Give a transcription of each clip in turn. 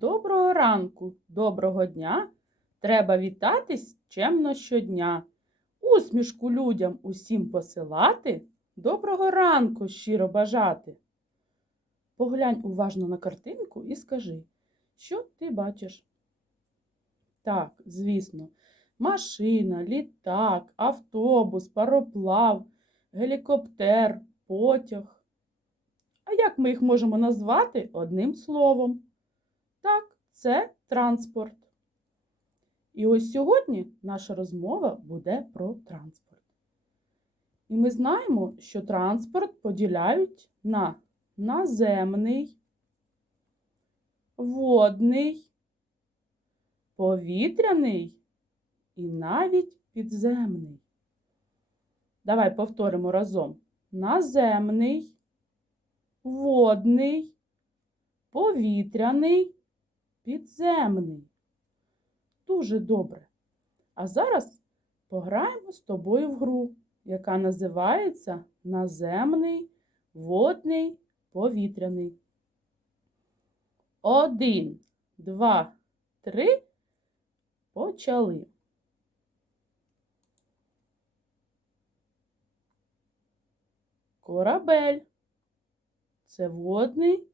Доброго ранку, доброго дня. Треба вітатись чемно щодня. Усмішку людям усім посилати, доброго ранку щиро бажати. Поглянь уважно на картинку і скажи, що ти бачиш? Так, звісно, машина, літак, автобус, пароплав, гелікоптер, потяг. А як ми їх можемо назвати одним словом? Це транспорт. І ось сьогодні наша розмова буде про транспорт. І ми знаємо, що транспорт поділяють на наземний, водний, повітряний і навіть підземний. Давай повторимо разом: наземний, водний, повітряний, підземний. Дуже добре. А зараз пограємо з тобою в гру, яка називається наземний, водний, повітряний. Один, два, три. Почали. Корабель. Це водний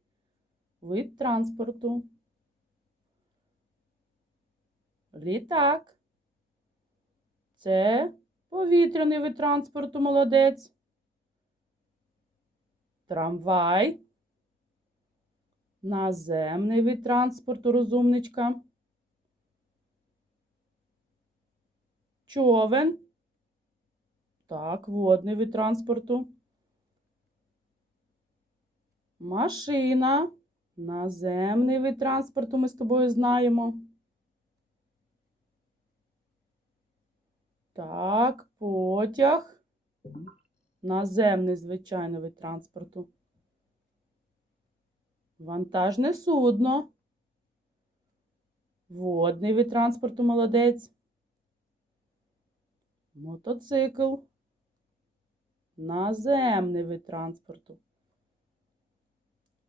вид транспорту. Літак. Це повітряний вид транспорту, молодець. Трамвай. Наземний вид транспорту, розумничка. Човен. Так, водний вид транспорту. Машина. Наземний вид транспорту ми з тобою знаємо. Так, потяг. Наземний звичайний вид транспорту. Вантажне судно. Водний вид транспорту молодець. Мотоцикл. Наземний вид транспорту.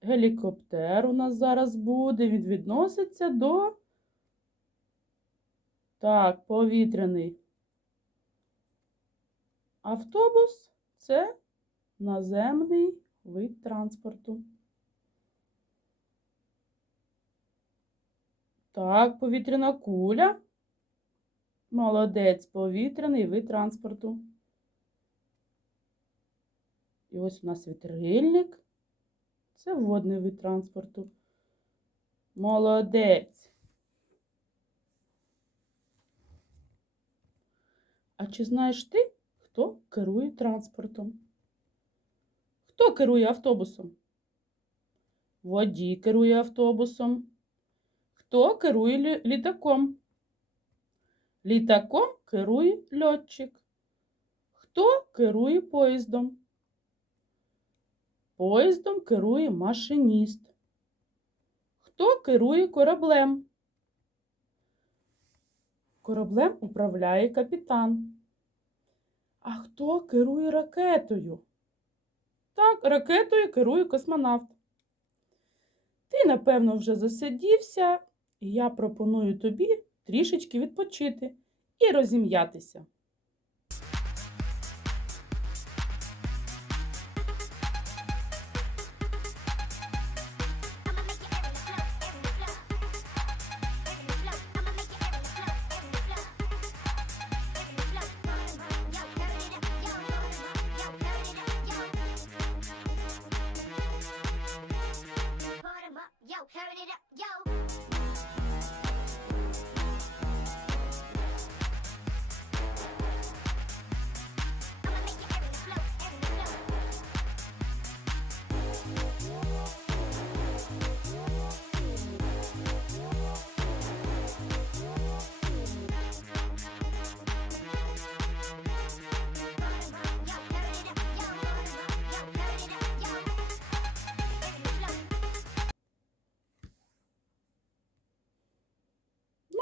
Гелікоптер у нас зараз буде. Він відноситься до. Так, повітряний. Автобус це наземний вид транспорту. Так, повітряна куля. Молодець, повітряний вид транспорту. І ось у нас вітрильник. Це водний вид транспорту. Молодець. А чи знаєш ти, хто керує транспортом? Хто керує автобусом? Водій керує автобусом. Хто керує лі- літаком? Літаком керує льотчик. Хто керує поїздом? Поїздом керує машиніст. Хто керує кораблем? Кораблем управляє капітан. А хто керує ракетою? Так, ракетою керує космонавт. Ти, напевно, вже засидівся, і я пропоную тобі трішечки відпочити і розім'ятися.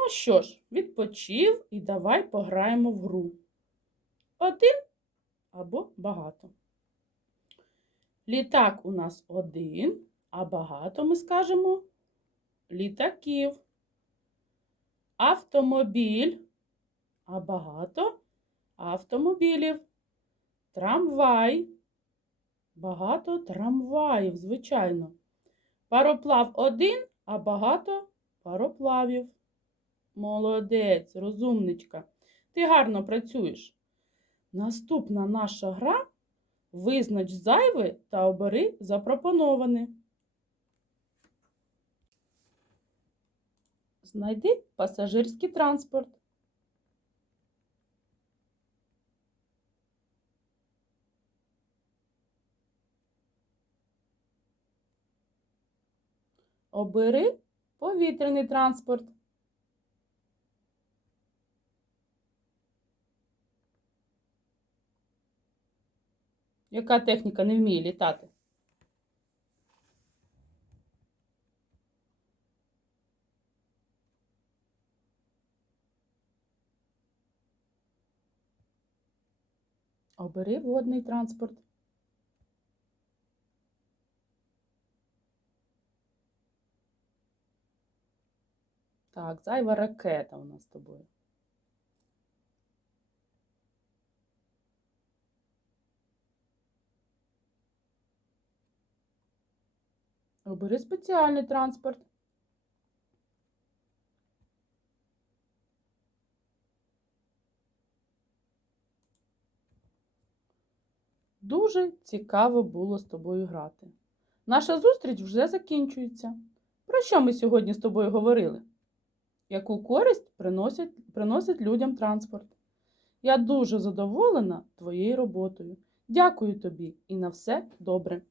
Ну що ж, відпочив і давай пограємо в гру. Один або багато. Літак у нас один, а багато ми скажемо літаків. Автомобіль, а багато автомобілів. Трамвай, багато трамваїв, звичайно. Пароплав один, а багато пароплавів. Молодець, розумничка. Ти гарно працюєш. Наступна наша гра визнач зайве та обери запропоноване. Знайди пасажирський транспорт. Обери повітряний транспорт. Яка техніка не вміє літати? Обери водний транспорт. Так, зайва ракета у нас з тобою. Обери спеціальний транспорт. Дуже цікаво було з тобою грати. Наша зустріч вже закінчується. Про що ми сьогодні з тобою говорили? Яку користь приносить, приносить людям транспорт? Я дуже задоволена твоєю роботою. Дякую тобі і на все добре.